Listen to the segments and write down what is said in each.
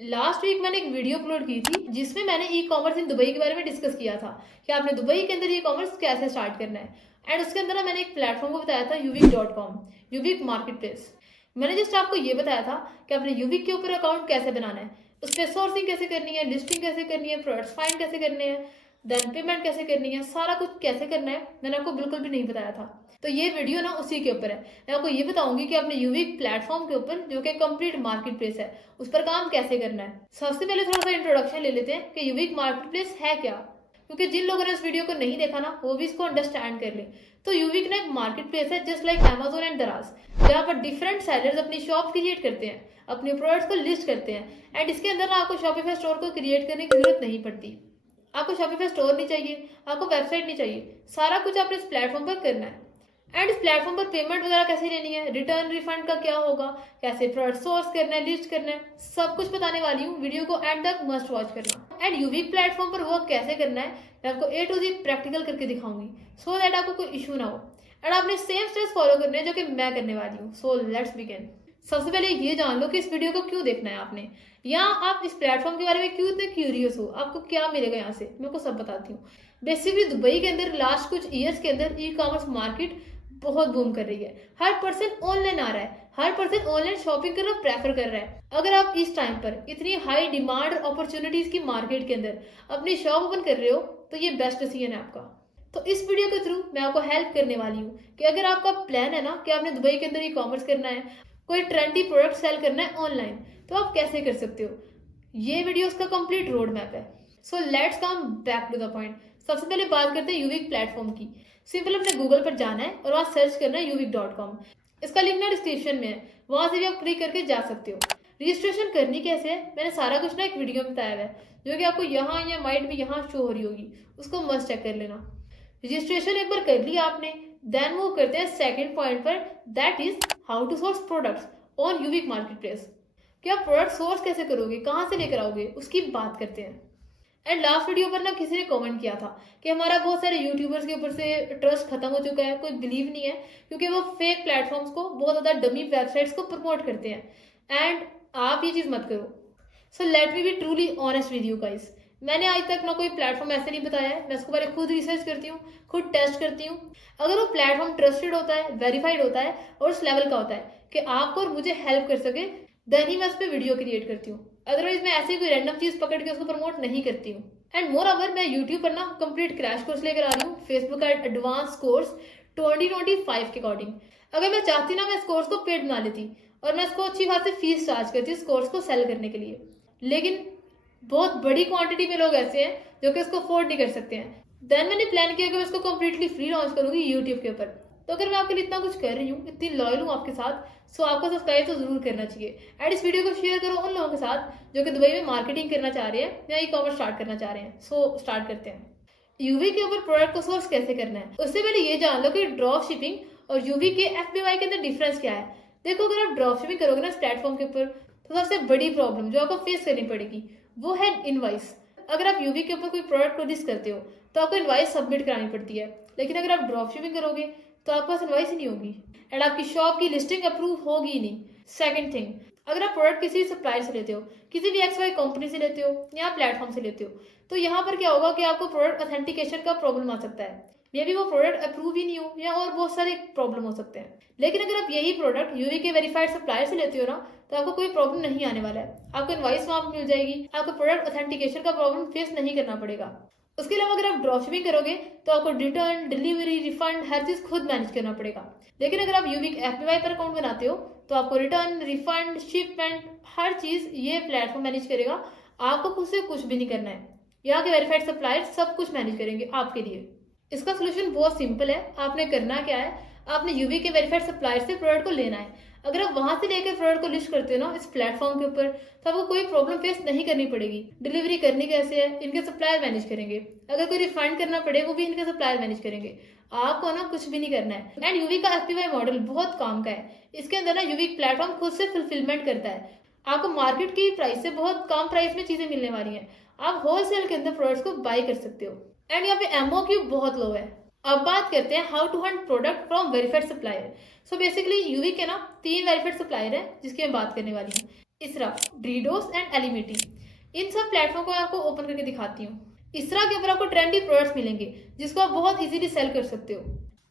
Last week मैंने एक video upload की थी जिसमें मैंने ई कॉमर्स इन दुबई के बारे में डिस्कस किया था कि आपने दुबई के अंदर ई कॉमर्स कैसे स्टार्ट करना है। एंड उसके अंदर ना मैंने एक प्लेटफॉर्म को बताया था uvik.com, यूविक मार्केट प्लेस। मैंने जस्ट आपको ये बताया था कि आपने यूविक के ऊपर अकाउंट कैसे बनाना है, उस पर सोर्सिंग कैसे करनी है, लिस्टिंग कैसे करनी है, प्रोडक्ट्स फाइंड कैसे करने हैं, देन पेमेंट कैसे करनी है, सारा कुछ कैसे करना है मैंने आपको बिल्कुल भी नहीं बताया था। तो ये वीडियो ना उसी के ऊपर है। मैं आपको ये बताऊंगी कि आपने यूविक प्लेटफॉर्म के ऊपर, जो कि कंप्लीट मार्केट प्लेस है, उस पर काम कैसे करना है। सबसे पहले थोड़ा सा इंट्रोडक्शन ले लेते हैं कि यूविक मार्केट प्लेस है क्या, क्योंकि जिन लोगों ने इस वीडियो को नहीं देखा ना वो भी इसको अंडरस्टैंड कर ले। तो यूविक ना एक मार्केट प्लेस है जस्ट लाइक अमेजोन एंड दराज, जहाँ पर डिफरेंट सेलर्स अपनी शॉप क्रिएट करते हैं, अपने प्रोडक्ट्स को लिस्ट करते हैं। एंड इसके अंदर ना आपको शॉपिफाई स्टोर को क्रिएट करने की जरूरत नहीं पड़ती। आपको शॉपिफाई स्टोर नहीं चाहिए, आपको वेबसाइट नहीं चाहिए, सारा कुछ आपने इस प्लेटफॉर्म पर करना है। एंड इस प्लेटफॉर्म पर पेमेंट वगैरह कैसे लेनी है, रिटर्न रिफंड का क्या होगा, कैसे प्रोडक्ट सोर्स करना है, लिस्ट करना है, सब कुछ बताने वाली हूँ। वीडियो को एंड तक मस्ट वॉच करना। एंड यूविक प्लेटफॉर्म पर वर्क कैसे करना है मैं आपको ए टू जी प्रैक्टिकल करके दिखाऊंगी, सो दैट आपको कोई इशू ना हो। एंड आपने सेम स्टेप्स फॉलो करने हैं जो कि मैं करने वाली हूँ। So let's begin. सबसे पहले ये जान लो कि इस वीडियो को क्यों देखना है आपने, या आप इस प्लेटफॉर्म के बारे में क्यों इतने क्यूरियस हो, आपको क्या मिलेगा यहाँ से, मैं आपको सब बताती हूँ। बेसिकली दुबई के अंदर लास्ट कुछ ईयर्स के अंदर ई कॉमर्स मार्केट बहुत बूम कर रही है। हर पर्सन ऑनलाइन आ रहा है, हर पर्सन ऑनलाइन शॉपिंग करना प्रेफर कर रहा है। अगर आप इस टाइम पर इतनी हाई डिमांड अपॉर्चुनिटीज की मार्केट के अंदर अपनी शॉप ओपन कर रहे हो तो ये बेस्ट डिसीजन है आपका। तो इस वीडियो के थ्रू मैं आपको हेल्प करने वाली हूँ कि अगर आपका प्लान है ना कि आपने दुबई के अंदर ई कॉमर्स करना है, कोई ट्रेंडी प्रोडक्ट सेल करना है ऑनलाइन, तो आप कैसे कर सकते हो। ये वीडियो उसका कंप्लीट रोड मैप है। So let's come back to the point. सबसे पहले बात करते हैं यूविक प्लेटफॉर्म की। सिंपल अपने गूगल पर जाना है और वहाँ सर्च करना है uvik.com। इसका लिंक ना डिस्क्रिप्शन में है, वहां से भी आप क्लिक करके जा सकते हो। रजिस्ट्रेशन करनी कैसे है मैंने सारा कुछ ना एक वीडियो में बताया है, जो कि आपको यहाँ या माइट भी यहाँ शो हो रही होगी, उसको मस्ट चेक कर लेना। रजिस्ट्रेशन एक बार कर लिया आपने, देन मूव करते हैं सेकंड पॉइंट पर, that is how to source products on Uvik marketplace. कि आप प्रोडक्ट सोर्स कैसे करोगे, कहाँ से लेकर आओगे, उसकी बात करते हैं। एंड लास्ट वीडियो पर ना किसी ने कमेंट किया था कि हमारा बहुत सारे यूट्यूबर्स के ऊपर से ट्रस्ट खत्म हो चुका है, कोई बिलीव नहीं है, क्योंकि वो फेक प्लेटफॉर्म्स को, बहुत ज़्यादा डमी वेबसाइट्स को प्रमोट करते हैं। एंड आप ये चीज़ मत करो। So let me B truly honest with you guys. मैंने आज तक ना कोई प्लेटफॉर्म ऐसे नहीं बताया है, मैं इसके बारे में खुद रिसर्च करती हूँ, खुद टेस्ट करती हूँ। अगर वो प्लेटफॉर्म ट्रस्टेड होता है, वेरीफाइड होता है और उस लेवल का होता है कि आपको और मुझे हेल्प कर सके, देन ही मैं उस पर वीडियो क्रिएट करती हूँ। अदरवाइज मैं ऐसे कोई रैंडम चीज़ पकड़ के उसको प्रमोट नहीं करती हूँ। एंड मोर ओवर मैं यूट्यूब पर ना कंप्लीट क्रैश कोर्स लेकर आ रही हूँ, फेसबुक का एडवांस कोर्स 2025 के अकॉर्डिंग। अगर मैं चाहती ना मैं इस कोर्स को पेड बना लेती और मैं इसको अच्छी खासी फीस चार्ज करती इस कोर्स को सेल करने के लिए, लेकिन बहुत बड़ी क्वांटिटी में लोग ऐसे हैं जो कि इसको अफोर्ड नहीं कर सकते हैं। देन मैंने प्लान किया कि मैं इसको कम्प्लीटली फ्री लॉन्च करूंगी यूट्यूब के ऊपर। तो अगर मैं आपके लिए इतना कुछ कर रही हूँ, इतनी लॉयल हूँ आपके साथ, सो आपको सब्सक्राइब तो जरूर करना चाहिए। एंड इस वीडियो को शेयर करो उन लोगों के साथ जो कि दुबई में मार्केटिंग करना चाह रहे हैं या ई कॉमर्स स्टार्ट करना चाह रहे हैं। सो स्टार्ट करते हैं। यूवी के ऊपर प्रोडक्ट को सोर्स कैसे करना है, उससे पहले ये जान लो कि ड्रॉप शिपिंग और यूवी के एफबीवाई के अंदर डिफरेंस क्या है। देखो, अगर आप ड्रॉप शिपिंग करोगे ना इस प्लेटफॉर्म के ऊपर, तो सबसे बड़ी प्रॉब्लम जो आपको फेस करनी पड़ेगी वो है इनवाइस। अगर आप यूवी के ऊपर कोई प्रोडक्ट प्रोड्यूस करते हो तो आपको इनवाइस सबमिट करानी पड़ती है, लेकिन अगर आप ड्रॉप शिपिंग करोगे तो आपके पास इनवाइस ही नहीं होगी एंड आपकी शॉप की लिस्टिंग अप्रूव होगी ही नहीं। सेकंड थिंग, अगर आप प्रोडक्ट किसी सप्लायर से लेते हो, किसी भी एक्स वाई कंपनी से लेते हो या प्लेटफॉर्म से लेते हो, तो यहाँ पर क्या होगा कि आपको प्रोडक्ट ऑथेंटिकेशन का प्रॉब्लम आ सकता है। मे बी वो प्रोडक्ट अप्रूव ही नहीं हो या और बहुत सारे प्रॉब्लम हो सकते हैं। लेकिन अगर आप यही प्रोडक्ट यूवी के वेरीफाइड सप्लायर से लेते हो ना, तो आपको कोई प्रॉब्लम नहीं आने वाला है। आपको इनवाइस वहां पर मिल जाएगी, आपको प्रोडक्ट ऑथेंटिकेशन का प्रॉब्लम फेस नहीं करना पड़ेगा। उसके अलावा अगर आप ड्रॉप शिपिंग करोगे तो आपको रिटर्न, डिलीवरी, रिफंड हर चीज खुद मैनेज करना पड़ेगा। लेकिन अगर आप यूवी एफबीवाई पर अकाउंट बनाते हो तो आपको रिटर्न, रिफंड, शिपमेंट हर चीज ये प्लेटफॉर्म मैनेज करेगा। आपको खुद से कुछ भी नहीं करना है, यहाँ के वेरीफाइड सप्लायर सब कुछ मैनेज करेंगे आपके लिए। इसका सोल्यूशन बहुत सिंपल है। आपने करना क्या है, आपने यूवी के वेरीफाइड सप्लायर से प्रोडक्ट को लेना है। अगर आप वहां से लेकर प्रोडक्ट को लिस्ट करते हो ना इस प्लेटफॉर्म के ऊपर, तो आपको कोई प्रॉब्लम फेस नहीं करनी पड़ेगी। डिलीवरी करनी कैसे है, इनके सप्लायर मैनेज करेंगे। अगर कोई रिफंड करना पड़े वो भी इनके सप्लायर मैनेज करेंगे। आपको ना कुछ भी नहीं करना है। एंड यूवी का एफपीवाई मॉडल बहुत काम का है। इसके अंदर ना यूवी प्लेटफॉर्म खुद से फुलफिलमेंट करता है। आपको मार्केट की प्राइस से बहुत कम प्राइस में चीजें मिलने वाली हैं। आप होलसेल के अंदर प्रोडक्ट्स को बाई कर सकते हो। एंड यहाँ पे एमओक्यू बहुत लो है। अब बात करते हैं how to hunt product from verified supplier. So basically यूवी के ना 3 वेरीफाइड सप्लायर है जिसकी मैं बात करने वाली हूँ। इसरा, ड्रीडोस एंड एलिमिटी। इन सब प्लेटफॉर्म को मैं आपको ओपन करके दिखाती हूँ। इसरा के ऊपर आपको ट्रेंडी प्रोडक्ट्स मिलेंगे जिसको आप बहुत इजीली सेल कर सकते हो।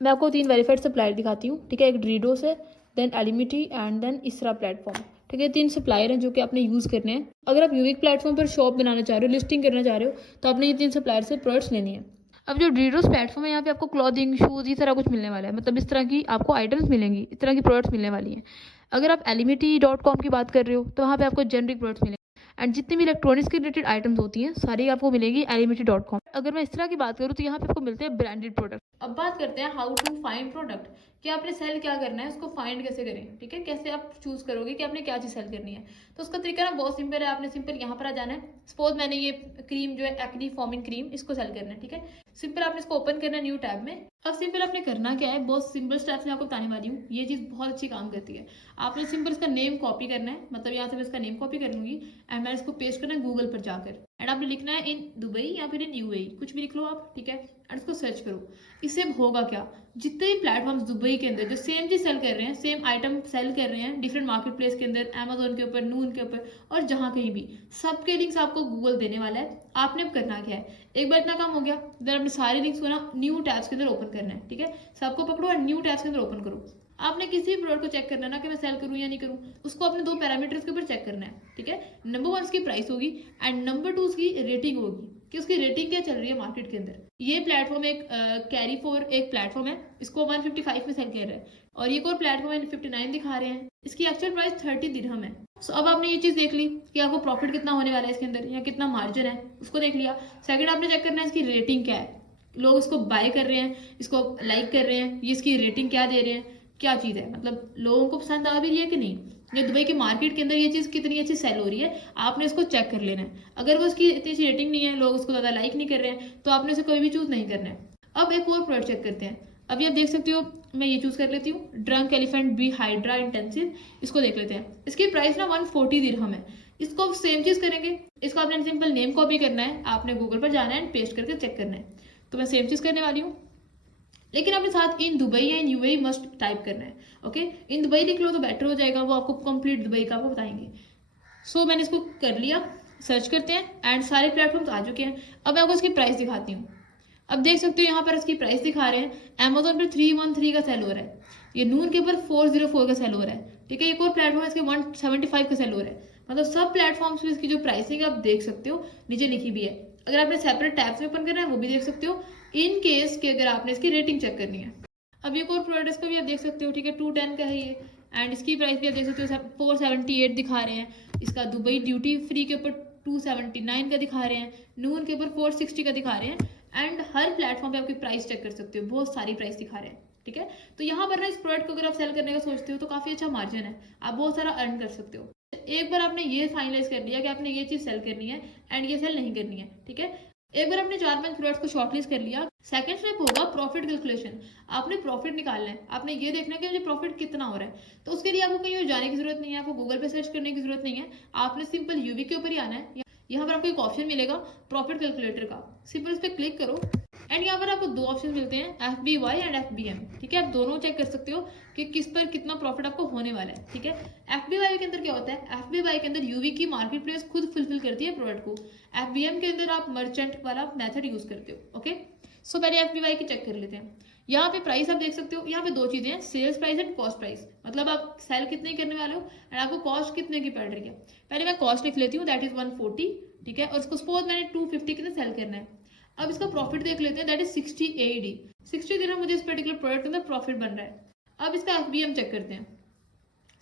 मैं आपको 3 वेरीफाइड सप्लायर दिखाती हूँ, ठीक है। एक ड्रीडोस है, देन एलिमिटी एंड देन इसरा प्लेटफॉर्म, ठीक है। 3 सप्लायर हैं जो कि आपने यूज़ करने हैं। अगर आप यूनिक प्लेटफॉर्म पर शॉप बनाना चाह रहे हो, लिस्टिंग करना चाह रहे हो, तो आपने ये 3 सप्लायर से प्रोडक्ट्स लेनी है। अब जो ड्रीडोस प्लेटफॉर्म है, यहाँ पे आपको क्लॉथिंग, शूज़, ये सारा कुछ मिलने वाला है। मतलब इस तरह की आपको आइटम्स मिलेंगी, इस तरह की प्रोडक्ट्स मिलने वाली हैं। अगर आप एलिमिटी.com की बात कर रहे हो तो वहाँ पे आपको जेनरिक प्रोडक्ट्स मिलेंगे, एंड जितनी भी इलेक्ट्रॉनिक्स की रिलेटेड आइटम्स होती हैं सारी आपको मिलेगी एलिमिटी.com। अगर मैं इस तरह की बात करूँ तो यहाँ पे आपको मिलते हैं ब्रांडेड प्रोडक्ट। अब बात करते हैं हाउ टू फाइंड प्रोडक्ट, कि आपने सेल क्या करना है, उसको फाइंड कैसे करें, ठीक है। कैसे आप चूज करोगे कि आपने क्या चीज़ सेल करनी है। तो उसका तरीका ना बहुत सिंपल है। आपने सिंपल यहाँ पर आ जाना है। सपोज मैंने ये क्रीम जो है एक्नी फॉर्मिंग क्रीम, इसको सेल करना है, ठीक है। सिंपल आपने इसको ओपन करना है न्यू टैब में। अब सिंपल आपने करना क्या है, बहुत सिंपल स्टेप्स मैं आपको बताने वाली हूँ। ये चीज़ बहुत अच्छी काम करती है। आपने सिंपल इसका नेम कॉपी करना है, मतलब यहाँ से मैं इसका नेम कॉपी कर लूंगी एंड मैं इसको पेस्ट करना है गूगल पर जाकर। एंड आपने लिखना है इन दुबई या फिर इन यूएई, कुछ भी लिख लो आप, ठीक है। एंड इसको सर्च करो। इससे होगा क्या, जितने भी प्लेटफॉर्म्स दुबई के अंदर जो सेम चीज सेल कर रहे हैं, सेम आइटम सेल कर रहे हैं डिफरेंट मार्केट प्लेस के अंदर, अमेजोन के ऊपर, नून के ऊपर और जहां कहीं भी, सबके लिंक्स आपको गूगल देने वाला है। आपने अब करना क्या है, एक बार इतना काम हो गया, देन अपने सारे लिंक्स को ना न्यू टैब्स के अंदर ओपन करना है, ठीक है। सबको पकड़ो और न्यू टैब्स के अंदर ओपन करो। आपने किसी भी प्रोडक्ट को चेक करना है ना कि मैं सेल करूं या नहीं करूं, उसको अपने 2 पैरामीटर्स के ऊपर चेक करना है, ठीक है। नंबर 1 उसकी प्राइस होगी एंड नंबर 2 उसकी रेटिंग होगी कि उसकी रेटिंग क्या चल रही है मार्केट के अंदर। ये प्लेटफॉर्म एक कैरी फॉर एक प्लेटफॉर्म है, इसको 155 में सेल कर रहा है, और ये और प्लेटफॉर्म है 59 दिखा रहे हैं। इसकी एक्चुअल प्राइस 30 दिरहम है। सो अब आपने ये चीज देख ली कि आपको प्रॉफिट कितना होने वाला है इसके अंदर या कितना मार्जिन है, उसको देख लिया। सेकंड आपने चेक करना है इसकी रेटिंग क्या है, लोग इसको बाय कर रहे हैं, इसको लाइक कर रहे हैं, ये इसकी रेटिंग क्या दे रहे हैं, क्या चीज़ है, मतलब लोगों को पसंद आ भी रही है कि नहीं, ये दुबई की मार्केट के अंदर ये चीज़ कितनी अच्छी सेल हो रही है, आपने इसको चेक कर लेना है। अगर वो उसकी इतनी अच्छी रेटिंग नहीं है, लोग उसको ज़्यादा लाइक नहीं कर रहे हैं, तो आपने उसे कभी भी चूज़ नहीं करना है। अब एक और प्रोडक्ट चेक करते हैं। अभी आप देख सकते हो, मैं ये चूज़ कर लेती हूँ, drunk elephant B hydra intensive, इसको देख लेते हैं। इसकी प्राइस ना 140 दिरहम है। इसको सेम चीज़ करेंगे, इसको आपने सिंपल नेम कॉपी करना है, आपने गूगल पर जाना है एंड पेस्ट करके चेक करना है। तो मैं सेम चीज़ करने वाली हूँ, लेकिन आपने साथ इन दुबई या इन यूएई मस्ट टाइप करना है, ओके। इन दुबई लिख लो तो बेटर हो जाएगा, वो आपको कंप्लीट दुबई का आपको बताएंगे। सो मैंने इसको कर लिया, सर्च करते हैं एंड सारे प्लेटफॉर्म्स आ चुके हैं। अब मैं आपको इसकी प्राइस दिखाती हूँ। अब देख सकते हो यहाँ पर इसकी प्राइस दिखा रहे हैं, अमेजोन पर 313 का सेल हो रहा है, ये नून के ऊपर 404 का सेल हो रहा है, ठीक है। एक और प्लेटफॉर्म है इसके 175 का सेल हो रहा है। मतलब सब प्लेटफॉर्म्स में इसकी जो प्राइसिंग आप देख सकते हो, नीचे लिखी भी है। अगर आपने सेपरेट टैब्स में ओपन करना है वो भी देख सकते हो, इन केस कि अगर आपने इसकी रेटिंग चेक करनी है। अब एक और प्रोडक्ट इसका भी आप देख सकते हो, ठीक है, 210 का है ये, एंड इसकी प्राइस भी आप देख सकते हो 478 दिखा रहे हैं। इसका दुबई ड्यूटी फ्री के ऊपर 279 का दिखा रहे हैं, नून के ऊपर 460 का दिखा रहे हैं। एंड हर प्लेटफॉर्म पे आपकी प्राइस चेक कर सकते हो, बहुत सारी प्राइस दिखा रहे हैं, ठीक है। तो यहाँ पर ना इस प्रोडक्ट को अगर आप सेल करने का सोचते हो तो काफी अच्छा मार्जिन है, आप बहुत सारा अर्न कर सकते हो। एक बार आपने ये फाइनलाइज कर लिया कि आपने ये चीज सेल करनी है एंड ये सेल नहीं करनी है, ठीक है। एक बार आपने 4-5 प्रोडक्ट्स को शॉर्टलिस्ट कर लिया, सेकंड स्टेप होगा प्रॉफिट कैलकुलेशन। आपने प्रॉफिट निकालना है, आपने ये देखना है कि मुझे प्रॉफिट कितना हो रहा है। तो उसके लिए आपको कहीं और जाने की जरूरत नहीं है, आपको गूगल पे सर्च करने की जरूरत नहीं है, आपने सिंपल यूवी के ऊपर ही आना है। यहाँ पर आपको एक ऑप्शन मिलेगा प्रॉफिट कैलकुलेटर का, सिंपल उस पर क्लिक करो एंड यहाँ पर आपको 2 ऑप्शन मिलते हैं, FBY एंड FBM, ठीक है। आप दोनों चेक कर सकते हो कि किस पर कितना प्रॉफिट आपको होने वाला है, ठीक है। FBY के अंदर क्या होता है, FBY के अंदर यूवी की मार्केट प्लेस खुद फुलफिल करती है प्रोडक्ट को, FBM के अंदर आप मर्चेंट वाला मेथड यूज करते हो, ओके। सो पहले FBY की चेक कर लेते हैं। यहाँ पे प्राइस आप देख सकते हो, यहाँ पे 2 चीजें हैं, sales price and cost price, मतलब आप सेल कितने करने वाले हो एंड आपको कॉस्ट कितने की पड़ रही है। पहले मैं कॉस्ट लिख लेती हूँ, दैट इज 140, ठीक है, और इसको सपोज मैंने 250 के अंदर सेल करना है। अब इसका प्रॉफिट देख लेते हैं, दैट इज 60 AED, 60 दिन मुझे इस पर्टिकुलर प्रोडक्ट के अंदर प्रॉफिट बन रहा है। अब इसका FBM चेक करते हैं,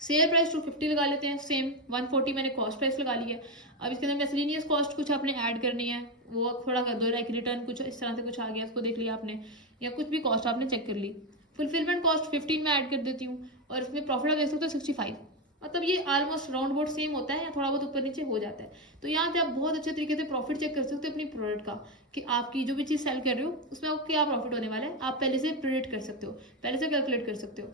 सेल प्राइस 250 लगा लेते हैं, सेम 140 मैंने कॉस्ट प्राइस लगा ली है। अब इसके अंदर मिसलेनियस कॉस्ट कुछ आपने ऐड करनी है, वो थोड़ा कर दो, लाइक रिटर्न कुछ इस तरह से कुछ आ गया, उसको देख लिया आपने, या कुछ भी कॉस्ट आपने चेक कर ली। फुलफिलमेंट कॉस्ट 15 में ऐड कर देती हूँ, और इसमें प्रॉफिट आप देख सकते हो 65, मतलब ये ऑलमोस्ट राउंड अबाउट सेम होता है या थोड़ा बहुत ऊपर नीचे हो जाता है। तो यहाँ पे आप बहुत अच्छे तरीके से प्रॉफिट चेक कर सकते हो अपनी प्रोडक्ट का, कि आपकी जो भी चीज़ सेल कर रहे हो उसमें आपको क्या प्रॉफिट होने वाला है, आप पहले से प्रिडिक्ट कर सकते हो, पहले से कैलकुलेट कर सकते हो।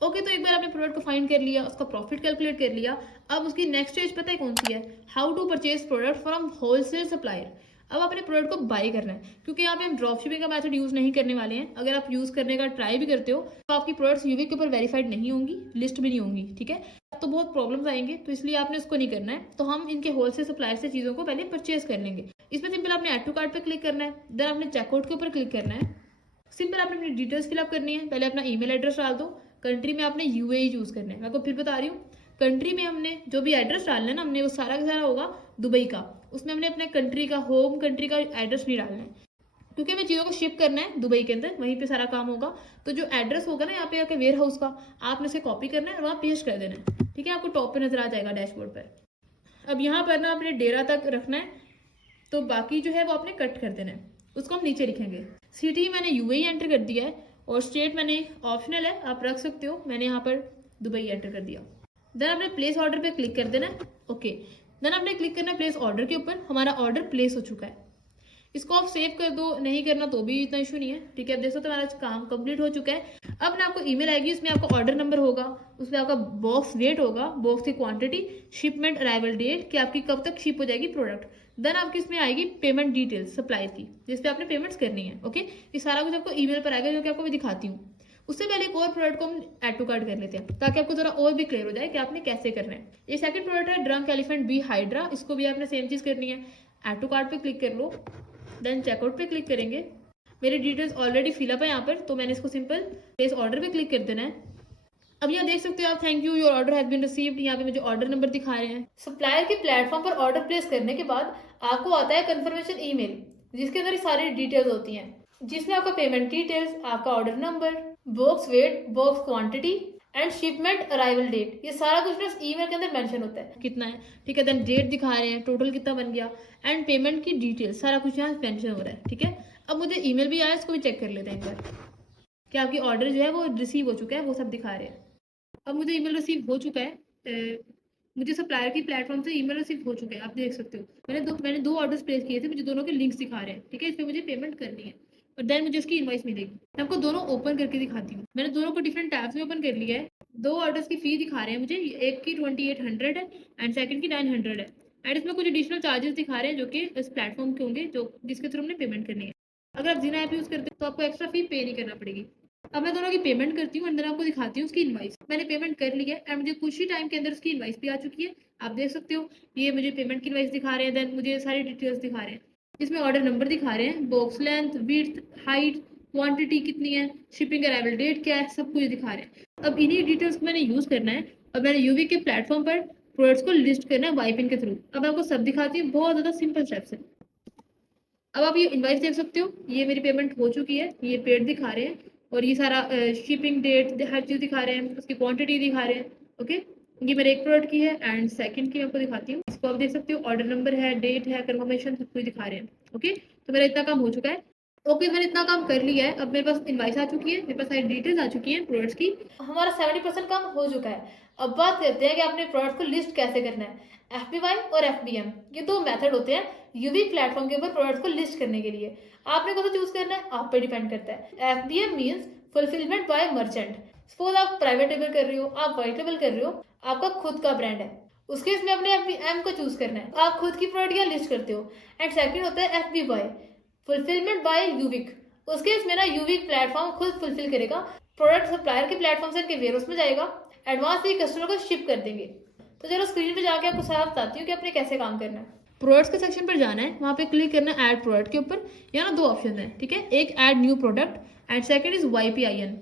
ओके, तो एक बार आपने प्रोडक्ट को फाइंड कर लिया, उसका प्रॉफिट कैलकुलेट कर लिया। अब उसकी नेक्स्ट स्टेज पता है कौन सी है, how to purchase product from wholesale supplier. अब अपने प्रोडक्ट को बाय करना है, क्योंकि यहाँ पे हम ड्रॉप शिपिंग का मेथड यूज नहीं करने वाले हैं। अगर आप यूज करने का ट्राई भी करते हो तो आपकी प्रोडक्ट्स यूवी के ऊपर वेरीफाइड नहीं होंगी, लिस्ट भी नहीं होंगी, ठीक है। तो बहुत प्रॉब्लम्स आएंगे, तो इसलिए आपने उसको नहीं करना है। तो हम इनके होलसेल सप्लायर से चीज़ों को पहले परचेज कर लेंगे। इसमें सिंपल आपने ऐड टू कार्ट पे क्लिक करना है, देन आपने चेकआउट के ऊपर क्लिक करना है। सिंपल आपने अपनी डिटेल्स फिलअप करनी है। पहले अपना ईमेल एड्रेस डाल दो। कंट्री में आपने यूएई चूज़ करना है। मैं आपको फिर बता रही हूँ, कंट्री में हमने जो भी एड्रेस डालना है ना, हमने वो सारा का सारा होगा दुबई का। उसमें हमने अपने कंट्री का, होम कंट्री का एड्रेस नहीं डालना है, क्योंकि हमें चीज़ों को शिप करना है दुबई के अंदर, वहीं पे सारा काम होगा। तो जो एड्रेस होगा ना यहाँ पे आके वेयर हाउस का, आपने उसे कॉपी करना है और वहाँ पेस्ट कर देना है, ठीक है। आपको टॉप पे नजर आ जाएगा डैशबोर्ड पर। अब यहाँ पर ना आपने डेरा तक रखना है, तो बाकी जो है वो आपने कट कर देना है, उसको हम नीचे लिखेंगे। सिटी मैंने यूएई एंटर कर दिया है और स्टेट मैंने ऑप्शनल है, आप रख सकते हो, मैंने यहाँ पर दुबई एंटर कर दिया। देन आपने प्लेस ऑर्डर पे क्लिक कर देना है। ओके, देन आपने क्लिक करना है प्लेस ऑर्डर के ऊपर। हमारा ऑर्डर प्लेस हो चुका है। इसको आप सेव कर दो, नहीं करना तो भी इतना इशू नहीं है, ठीक है। अब देखो तो हमारा काम कंप्लीट हो चुका है। अब ना आपको ईमेल आएगी, उसमें आपका ऑर्डर नंबर होगा, उसमें आपका बॉक्स वेट होगा, बॉक्स की क्वांटिटी, शिपमेंट अराइवल डेट कि आपकी कब तक शिप हो जाएगी प्रोडक्ट। देन आपकी इसमें आएगी पेमेंट डिटेल्स सप्लायर की, जिस पे आपने पेमेंट्स करनी है। ओके, ये सारा कुछ आपको ईमेल पर आएगा, जो कि आपको मैं दिखाती हूँ। उससे पहले एक और प्रोडक्ट को हम ऐड टू कार्ट कर लेते हैं, ताकि आपको जरा और भी क्लियर हो जाए कि आपने कैसे करना है। ये सेकंड प्रोडक्ट है ड्रंक एलिफेंट बी हाइड्रा। इसको भी आपने सेम चीज़ करनी है, ऐड टू कार्ट पे क्लिक कर लो, देन चेकआउट पे क्लिक करेंगे। मेरी डिटेल्स ऑलरेडी फिलअप है यहाँ पर, तो मैंने इसको सिंपल प्लेस ऑर्डर पे क्लिक कर देना है। अब यहाँ देख सकते हो आप, thank you your order has been received. यहाँ पे मुझे ऑर्डर नंबर दिखा रहे हैं। सप्लायर के प्लेटफॉर्म पर ऑर्डर प्लेस करने के बाद आपको आता है कंफर्मेशन ईमेल, जिसके अंदर सारी डिटेल्स होती हैं, जिसमें आपका पेमेंट डिटेल्स, आपका order number, box weight, box quantity and shipment arrival date, ये सारा कुछ ना ईमेल के अंदर मेंशन होता है कितना है, ठीक है। देन डेट दिखा रहे हैं, टोटल कितना बन गया, एंड पेमेंट की डिटेल्स, सारा कुछ यहाँ मेंशन हो रहा है, ठीक है। अब मुझे ईमेल भी आया, इसको भी चेक कर लेते हैं एक बार कि आपकी ऑर्डर जो है वो रिसीव हो चुका है, वो सब दिखा रहे हैं। अब मुझे ईमेल रिसीव हो चुका है, मुझे सप्लायर की प्लेटफॉर्म से ईमेल रिसीव हो चुके हैं, आप देख सकते हो। मैंने दो ऑर्डर्स प्लेस किए थे, मुझे दोनों के लिंक्स दिखा रहे हैं, ठीक है। इस पर मुझे पेमेंट करनी है और देन मुझे इसकी इनवॉइस मिलेगी। मैं आपको दोनों ओपन करके दिखाती हूँ। मैंने दोनों को डिफरेंट टैब्स में ओपन कर लिया है। दो ऑर्डर्स की फी दिखा रहे हैं मुझे, एक की 2800 है एंड सेकंड की 900 है। एंड इसमें कुछ एडिशनल चार्जेस दिखा रहे हैं, जो कि इस प्लेटफॉर्म के होंगे, जो जिसके थ्रू हमने पेमेंट करनी है। अगर आप जिना ऐप यूज़ करते हैं तो आपको एक्स्ट्रा फी पे नहीं करना पड़ेगी। अब मैं दोनों की पेमेंट करती हूँ, अंदर आपको दिखाती हूँ उसकी इनवाइस। मैंने पेमेंट कर ली है एंड मुझे कुछ ही टाइम के अंदर उसकी इनवाइस भी आ चुकी है, आप देख सकते हो। ये मुझे पेमेंट की इनवाइस दिखा रहे हैं, देन मुझे सारी डिटेल्स दिखा रहे हैं। इसमें ऑर्डर नंबर दिखा रहे हैं, box length, width, height, quantity कितनी है, शिपिंग अराइवल डेट क्या है, सब कुछ दिखा रहे हैं। अब इन्हीं डिटेल्स को मैंने यूज़ करना है और मैंने यूवी के प्लेटफॉर्म पर प्रोडक्ट्स को लिस्ट करना है वाइपिन के थ्रू। अब आपको सब दिखाती हूँ, बहुत ज़्यादा सिंपल स्टेप्स है। अब आप ये इनवाइस देख सकते हो, ये मेरी पेमेंट हो चुकी है, ये पेड दिखा रहे हैं और ये सारा शिपिंग डेट हर चीज़ दिखा रहे हैं, उसकी क्वांटिटी दिखा रहे हैं। ओके, ये मेरे एक प्रोडक्ट की है एंड सेकंड की मैं आपको दिखाती हूँ। इसको आप देख सकते हो, ऑर्डर नंबर है, डेट है, कंफर्मेशन, सब कुछ दिखा रहे हैं। ओके, तो मेरा इतना काम हो चुका है। ओके, मैंने इतना काम कर लिया है। अब मेरे पास इनवाइस आ चुकी है, मेरे पास सारी डिटेल्स आ चुकी हैं प्रोडक्ट्स की। हमारा 70% काम हो चुका है। अब बात करते हैं कि आपने प्रोडक्ट को लिस्ट कैसे करना है। FBY और FBM, ये दो मेथड होते हैं यूवी प्लेटफॉर्म के ऊपर प्रोडक्ट को लिस्ट करने के लिए। आपने कौन सा चूज करना है, आप पे डिपेंड करता है। FBM means fulfilment bye merchant. Suppose आप प्राइवेट लेबल कर रहे हो, आप व्हाइट लेबल कर रहे हो, आपका खुद का ब्रांड है, उसके इसमें अपने FBM को चूज करना है, आप खुद की प्रोडक्ट यहाँ लिस्ट करते हो। एंड सेकंड होता है FBY, फुलफिलमेंट बाय यूविक। उसके इसमें ना यूविक प्लेटफॉर्म खुद फुलफिल करेगा, प्रोडक्ट सप्लायर के प्लेटफॉर्म से इनके वेयरहाउस में जाएगा, एडवांस से कस्टमर को शिप कर देंगे। तो चलो स्क्रीन पे जाके आपको सारा बताती हूँ कि आपने कैसे काम करना है। प्रोडक्ट्स के सेक्शन पर जाना है, वहाँ पे क्लिक करना है ऐड प्रोडक्ट के ऊपर। यहाँ ना दो ऑप्शन है, ठीक है, एक add new product and second is YPIN।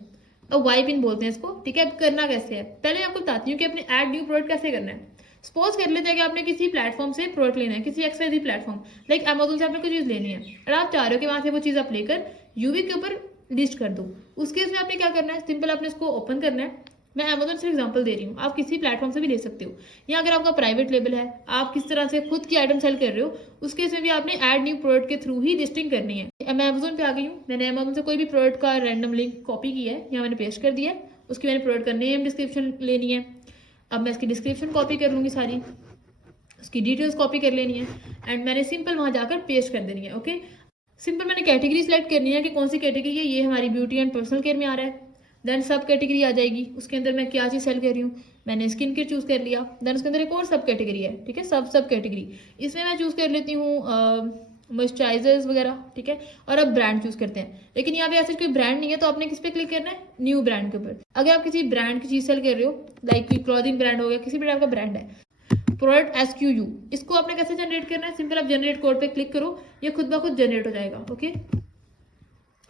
अब YPIN बोलते हैं इसको, ठीक है। अब करना कैसे है, पहले मैं आपको बताती हूँ कि अपने ऐड न्यू प्रोडक्ट कैसे करना है। सपोज कर लेते हैं कि आपने किसी प्लेटफॉर्म से प्रोडक्ट लेना है, किसी XYZ प्लेटफॉर्म लाइक अमेजोन से आपने कोई चीज़ लेनी है और आप चाह रहे हो कि वहाँ से वो चीज़ आप लेकर यूवी के ऊपर लिस्ट कर दो। उस केस में आपने क्या करना है, सिंपल आपने इसको ओपन करना है। मैं अमेजोन से एग्जांपल दे रही हूँ, आप किसी प्लेटफॉर्म से भी ले सकते हो। या अगर आपका प्राइवेट लेबल है, आप किस तरह से खुद की आइटम सेल कर रहे हो, उस केस में भी आपने ऐड न्यू प्रोडक्ट के थ्रू ही लिस्टिंग करनी है। मैं अमेजोन पे आ गई हूँ, मैंने अमेजोन से कोई भी प्रोडक्ट का रैंडम लिंक कॉपी किया है, यहाँ मैंने पेस्ट कर दिया है। उसकी मैंने प्रोडक्ट का नेम, डिस्क्रिप्शन लेनी है। अब मैं इसकी डिस्क्रिप्शन कॉपी कर लूँगी सारी, उसकी डिटेल्स कॉपी कर लेनी है एंड मैंने सिंपल वहाँ जाकर पेस्ट कर देनी है। ओके, सिंपल मैंने कैटेगरी सेलेक्ट करनी है कि कौन सी कैटेगरी है, ये हमारी ब्यूटी एंड पर्सनल केयर में आ रहा है। देन सब कैटेगरी आ जाएगी, उसके अंदर मैं क्या चीज़ सेल कर रही हूँ, मैंने स्किन केयर चूज़ कर लिया। देन उसके अंदर एक और सब कैटेगरी है, ठीक है, सब कैटेगरी। इसमें मैं चूज़ कर लेती हूँ मॉइस्चराइजर्स वगैरह, ठीक है। और अब ब्रांड चूज़ करते हैं, लेकिन यहाँ पे ऐसे कोई ब्रांड नहीं है, तो आपने किस पे क्लिक करना है, न्यू ब्रांड के ऊपर। अगर आप किसी ब्रांड की चीज सेल कर रहे हो, लाइक क्लॉथिंग ब्रांड हो गया, किसी भी टाइप का ब्रांड है, प्रोडक्ट SQU, इसको आपने कैसे जनरेट करना है? सिंपल आप जनरेट कोड पे क्लिक करो, ये खुद ब खुद जनरेट हो जाएगा। ओके,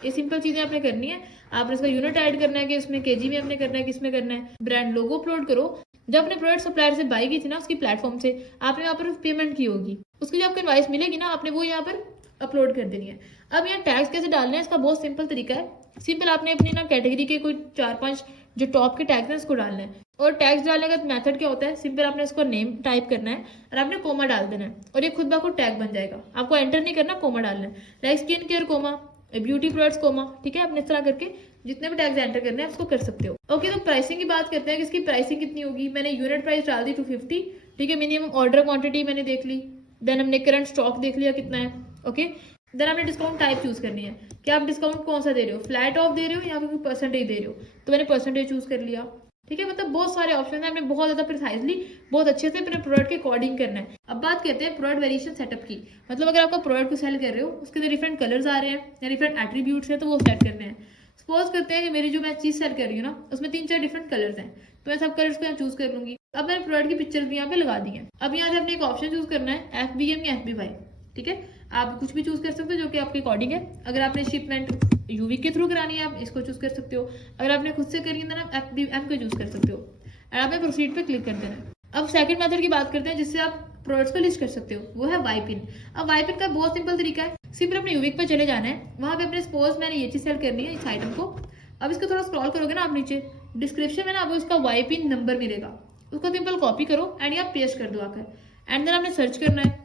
ये सिंपल चीजें आपने करनी है। आपने इसका यूनिट ऐड करना है कि उसमें केजी में आपने करना है, किसमें करना है। ब्रांड लोगो अपलोड करो। जब आपने प्रोडक्ट सप्लायर से बाई की थी ना, उसकी प्लेटफॉर्म से, आपने यहाँ पर पेमेंट की होगी, उसकी जो आपको इनवाइस मिलेगी ना, आपने वो यहाँ पर अपलोड कर देनी है। अब यहाँ टैग्स कैसे डालना है, इसका बहुत सिंपल तरीका है। सिंपल आपने अपनी ना कैटेगरी के कोई 4-5 जो टॉप के टैग्स हैं उसको डालना है। और टैग्स डालने का मेथड क्या होता है? सिंपल आपने इसको नेम टाइप करना है और आपने कोमा डाल देना है और ये खुद ब खुद टैग बन जाएगा। आपको एंटर नहीं करना, कोमा डालना है। Like skin care comma, beauty products comma, ठीक है। आपने इस तरह करके जितने भी टैग्स एंटर करने हैं उसको कर सकते हो। ओके, तो प्राइसिंग की बात करते हैं कि इसकी प्राइसिंग कितनी होगी। मैंने यूनिट प्राइस डाल दी 250, ठीक है। मिनिमम ऑर्डर क्वांटिटी मैंने देख ली, देन हमने करंट स्टॉक देख लिया कितना है। ओके, देन आपने डिस्काउंट टाइप चूज करनी है कि आप डिस्काउंट कौन सा दे रहे हो, फ्लैट ऑफ दे रहे हो या फिर परसेंटेज दे रहे हो। तो मैंने परसेंटेज चूज कर लिया, ठीक है। मतलब बहुत सारे ऑप्शन है, आपने बहुत ज्यादा प्रिसाइजली बहुत अच्छे से अपने प्रोडक्ट के अकॉर्डिंग करना है। अब बात करते हैं प्रोडक्ट वेरिएशन सेटअप की। मतलब अगर आपका प्रोडक्ट को सेल कर रहे हो, उसके अंदर डिफरेंट कलर्स आ रहे हैं या डिफरेंट एट्रीब्यूट्स हैं, तो वो सेट करने हैं। सपोज करते हैं कि मेरी जो मैं चीज सेल कर रही हूँ ना, उसमें 3-4 डिफरेंट कलर्स हैं, तो मैं सब कलर्स को यहाँ चूज कर लूंगी। अब मैंने प्रोडक्ट की पिक्चर भी यहाँ पे लगा दी है। अब यहाँ से अपने एक ऑप्शन चूज करना है, FBM या FBY, ठीक है। आप कुछ भी चूज कर सकते हो जो कि आपके अकॉर्डिंग है। अगर आपने शिपमेंट यूवी के थ्रू करानी है, आप इसको चूज कर सकते हो। अगर आपने खुद से करी है ना, FBM को चूज कर सकते हो और आपने प्रोसीड पे क्लिक कर देना है। अब सेकंड मेथड की बात करते हैं जिससे आप प्रोडक्ट्स को लिस्ट कर सकते हो, वो है वाइपिन। अब वाइपिन का बहुत सिंपल तरीका है। सिंपल अपने यूविक पे चले जाना है, वहां पे अपने सपोज मैंने ये चीज सेल करनी है, इस आइटम को। अब इसको थोड़ा स्क्रॉल करोगे ना आप नीचे, डिस्क्रिप्शन में ना आपको इसका वाइपिन नंबर मिलेगा, उसको सिंपल कॉपी करो एंड यहाँ पेस्ट कर दो आकर। एंड देन आपने सर्च करना है।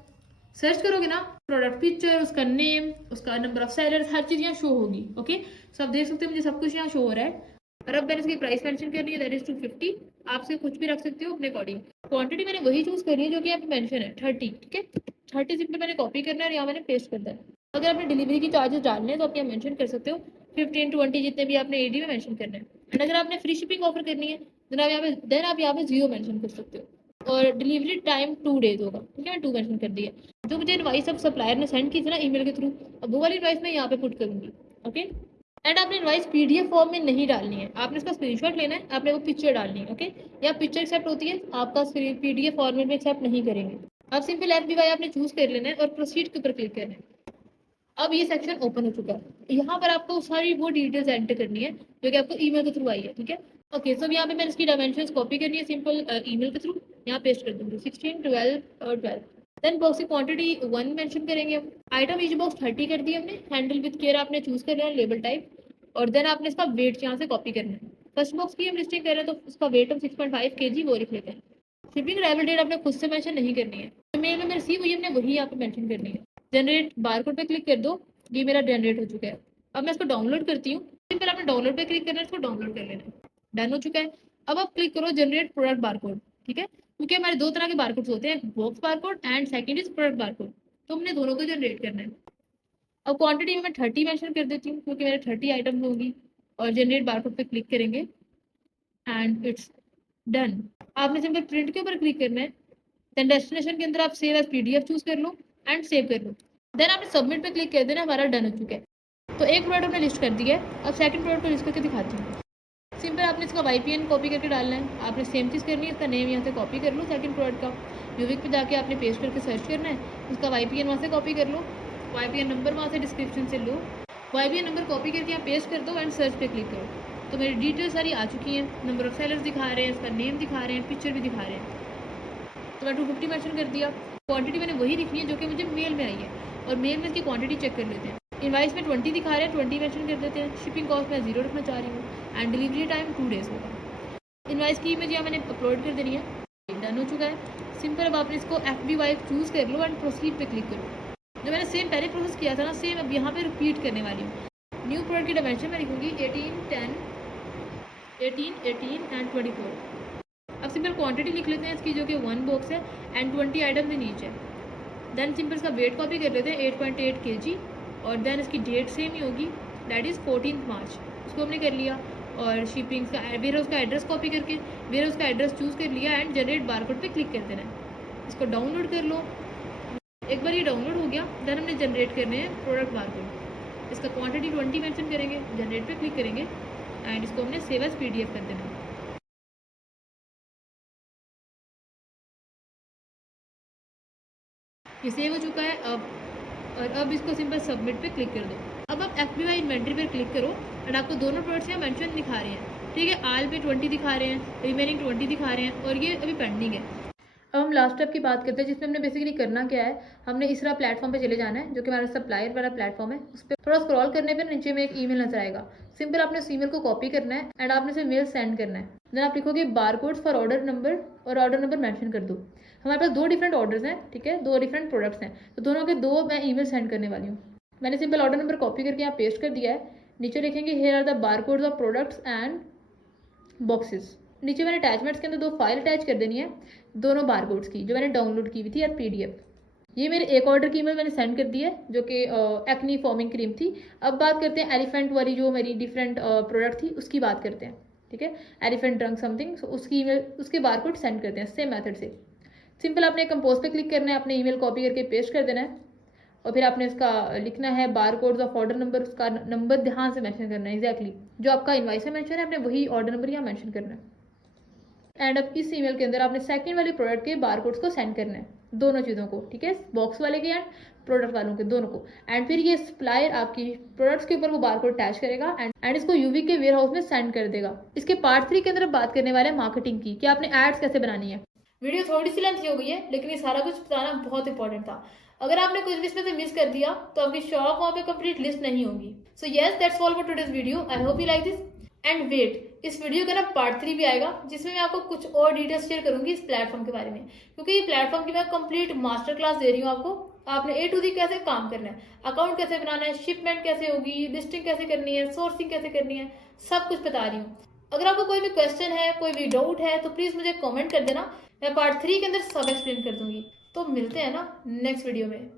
सर्च करोगे ना, प्रोडक्ट पिक्चर, उसका नेम, उसका नंबर ऑफ सेलर्स, हर चीज यहाँ शो होगी। ओके, सब देख सकते हो, मुझे सब कुछ यहाँ शो हो रहा है। और अब मैंने इसकी प्राइस मेंशन करनी है, दैट इज 250। आप से कुछ भी रख सकते हो अपने अकॉर्डिंग। क्वांटिटी मैंने वही चूज करनी है जो कि यहाँ पे मेंशन है, 30, ठीक है। 30 सिंपल मैंने कॉपी करना है और यहाँ मैंने पेस्ट करना है। अगर आपने डिलीवरी की चार्जेस डालने हैं तो आप यहाँ मेंशन कर सकते हो, 15-20 जितने भी आपने AD में मेंशन करना है। एंड अगर आपने फ्री शिपिंग ऑफर करनी है देन आप यहाँ पे 0 मेंशन कर सकते हो। और डिलीवरी टाइम 2 डेज होगा, ठीक है। मैं 2 मेंशन कर दिया। जो मुझे इनवाइस अब सप्लायर ने सेंड की थी ना ईमेल के थ्रू, अब वो वाली इनवाइस मैं यहाँ पे पुट करूंगी। ओके, एंड आपने इनवाइस PDF फॉर्म में नहीं डालनी है, आपने इसका स्क्रीनशॉट लेना है, आपने वो पिक्चर डालनी है। ओके, या पिक्चर एक्सेप्ट होती है, आपका PDF फॉर्मेट में एक्सेप्ट नहीं करेंगे। अब सिंपल FBY आपने चूज कर लेना है और प्रोसीड के ऊपर क्लिक करना है। अब ये सेक्शन ओपन हो चुका है। यहाँ पर आपको सारी वो डिटेल्स एंटर करनी है जो कि आपको ईमेल के थ्रू आई है, ठीक है। ओके, सो यहाँ पे मैंने इसकी डायमेंशंस कॉपी करनी है, सिंपल ईमेल के थ्रू यहाँ पेस्ट कर दूंगी, 16, 12 और 12। देन बॉक्स की क्वांटिटी 1 मेंशन करेंगे हम। आइटम ईच बॉक्स 30 कर दी हमने। हैंडल विद केयर आपने चूज करना है, लेबल टाइप, और देन आपने इसका वेट यहाँ से कॉपी करना है। फर्स्ट बॉक्स की हम लिस्टिंग कर रहे हैं तो उसका वेट हम 6.5 kg वो लिख लेते हैं। शिपिंग अराइवल डेट आपने खुद से मेंशन नहीं करनी है, जो मेल में रिसीव हुई है हमने वही यहाँ पे मेंशन करनी है। जनरेट बारकोड पे क्लिक कर दो, ये मेरा जनरेट हो चुका है। अब मैं इसको डाउनलोड करती हूँ। सिंपल आपने डाउनलोड पे क्लिक करना है, इसको डाउनलोड कर लेना है। डन हो चुका है। अब आप क्लिक करो जनरेट प्रोडक्ट बारकोड, ठीक है। क्योंकि हमारे 2 तरह के बारकोड्स होते हैं, box barcode and second is product barcode, तो हमने दोनों को जनरेट करना है। अब क्वांटिटी में मैं 30 मेंशन कर देती हूँ क्योंकि मेरे 30 आइटम होगी। और जनरेट बारकोड पे क्लिक करेंगे एंड इट्स डन। आपने सिंपल प्रिंट के ऊपर क्लिक करना है। देन डेस्टिनेशन के अंदर आप सेव एज PDF चूज कर लो एंड सेव कर लो। देन आपने सबमिट पे क्लिक कर देना, हमारा डन हो चुका है। तो एक प्रोडक्ट हमने लिस्ट कर दिया है। अब सेकंड प्रोडक्ट को लिस्ट करके दिखाती हूँ। सिंपल आपने इसका YPN कॉपी करके डालना है। आपने सेम चीज़ करनी है, इसका नेम यहाँ से कॉपी कर लो सेकंड प्रोडक्ट का। यूविक पे जाके आपने पेस्ट करके सर्च करना है, उसका YPN वहाँ से कॉपी कर लो, YPN नंबर वहाँ से डिस्क्रिप्शन से लो, YPN नंबर कॉपी करके यहाँ पेस्ट कर दो एंड सर्च पे क्लिक करो। तो मेरी डिटेल्स सारी आ चुकी हैं, नंबर ऑफ सेलर्स दिखा रहे हैं, इसका नेम दिखा रहे हैं, पिक्चर भी दिखा रहे हैं। तो मैं 250 मेंशन कर दिया। क्वांटिटी मैंने वही लिखनी है जो कि मुझे मेल में आई है, और मेल में इसकी क्वांटिटी चेक कर लेते हैं। इनवाइस में 20 दिखा रहे हैं, 20 मेंशन कर देते हैं। शिपिंग कॉस्ट मैं 0 रखना चाह रही हूँ एंड डिलीवरी टाइम 2 डेज होगा। इनवाइस की इमेज यहाँ मैंने अपलोड कर देनी है, डन हो चुका है। सिंपल अब आपने इसको FBY चूज कर लो एंड प्रोसीड पे क्लिक करो। जो मैंने सेम पहले प्रोसेस किया था ना, सेम अब यहाँ पे रिपीट करने वाली हूँ। न्यू प्रोडक्ट की डायमेंशन मैं लिखूंगी 18, 10, 18, 18 एंड 24। अब सिंपल क्वांटिटी लिख लेते हैं इसकी जो कि 1 बॉक्स है एंड 20 आइटम से नीचे है। देन सिंपल इसका वेट कॉपी कर लेते हैं 8.8 kg, और देन इसकी डेट सेम ही होगी, दैट इज़ 14 मार्च। उसको हमने कर लिया। और शिपिंग का वेयर हाउस का एड्रेस कॉपी करके वेयर हाउस का एड्रेस चूज़ कर लिया एंड जनरेट बारकोड पे क्लिक कर देना है। इसको डाउनलोड कर लो। एक बार ये डाउनलोड हो गया, देन हमने जनरेट करने हैं प्रोडक्ट बारकोड। इसका क्वांटिटी 20 मेंशन करेंगे, जनरेट पे क्लिक करेंगे एंड इसको हमने सेव एज PDF कर देना है। ये सेव हो चुका है अब इसको सिंपल सबमिट पे क्लिक कर दो। अब आप FBY इन्वेंट्री पर क्लिक करो एंड आपको दोनों प्रोडक्ट्स यहाँ मेंशन दिखा रहे हैं, ठीक है। आल पे 20 दिखा रहे हैं, रिमेनिंग 20 दिखा रहे हैं और ये अभी पेंडिंग है। अब हम लास्ट स्टेप की बात करते हैं, जिसमें हमने बेसिकली करना क्या है, हमने इस तरह प्लेटफॉर्म पे चले जाना है जो कि हमारा सप्लायर वाला प्लेटफॉर्म है। उस पर थोड़ा स्क्रॉल करने पर नीचे में एक ईमेल नजर आएगा। सिंपल आपने उस ईमेल को कॉपी करना है एंड आपने इसे मेल सेंड करना है। देन आप लिखोगे बारकोड्स फॉर ऑर्डर नंबर और ऑर्डर नंबर मेंशन कर दो। हमारे पास 2 डिफरेंट ऑर्डर्स हैं, ठीक है, 2 डिफरेंट प्रोडक्ट्स हैं, तो दोनों के 2 मैं ईमेल सेंड करने वाली हूँ। मैंने सिंपल ऑर्डर नंबर कॉपी करके यहाँ पेस्ट कर दिया है। नीचे लिखेंगे here are the barcodes of products and boxes. नीचे मैंने अटैचमेंट्स के अंदर 2 फाइल अटैच कर देनी है, दोनों बारकोड्स की, जो मैंने डाउनलोड की हुई थी यार PDF। ये मेरे एक ऑर्डर की ईमेल मैंने सेंड कर दी है जो कि एक्नी फॉर्मिंग क्रीम थी। अब बात करते हैं एलिफेंट वाली जो मेरी डिफरेंट प्रोडक्ट थी उसकी बात करते हैं, ठीक है। एलिफेंट ड्रंक समथिंग, सो उसकी ईमेल उसके बारकोड सेंड करते हैं सेम मेथड से। सिंपल आपने कंपोज पे क्लिक करना है, अपने ईमेल कॉपी करके पेस्ट कर देना है और फिर आपने इसका लिखना है बारकोड्स ऑफ ऑर्डर नंबर, उसका नंबर ध्यान से मेंशन करना है एग्जैक्टली जो आपका इनवाइस में मेंशन है, आपने वही ऑर्डर नंबर यहाँ मेंशन करना है। एंड अब इस ईमेल के अंदर आपने सेकंड वाले प्रोडक्ट के बारकोड्स को सेंड करना है, दोनों चीज़ों को, ठीक है, बॉक्स वाले के एंड प्रोडक्ट वालों के दोनों को। एंड फिर ये सप्लायर आपकी प्रोडक्ट्स के ऊपर वो बारकोड अटैच करेगा एंड इसको यूवी के वेयर हाउस में सेंड कर देगा। इसके पार्ट 3 के अंदर बात करने वाले हैं मार्केटिंग की, कि आपने एड्स कैसे बनानी है। वीडियो थोड़ी सी लेंथी हो गई है लेकिन ये सारा कुछ बताना बहुत इंपॉर्टेंट था। अगर आपने कुछ भी इसमें से मिस कर दिया तो आपकी शॉप वहाँ पे कंप्लीट लिस्ट नहीं होगी। So yes, that's all for today's video. I hope you like this. And wait, इस वीडियो का ना पार्ट 3 भी आएगा जिसमें मैं आपको कुछ और डिटेल्स शेयर करूंगी इस प्लेटफॉर्म के बारे में, क्योंकि ये प्लेटफॉर्म की मैं कंप्लीट मास्टर क्लास दे रही हूँ आपको। आपने A to Z कैसे काम करना है, अकाउंट कैसे बनाना है, शिपमेंट कैसे होगी, लिस्टिंग कैसे करनी है, सोर्सिंग कैसे करनी है, सब कुछ बता रही हूँ। अगर आपको कोई भी क्वेश्चन है, कोई भी डाउट है तो प्लीज़ मुझे कॉमेंट कर देना, मैं पार्ट 3 के अंदर सब एक्सप्लेन कर दूंगी। तो मिलते हैं ना नेक्स्ट वीडियो में।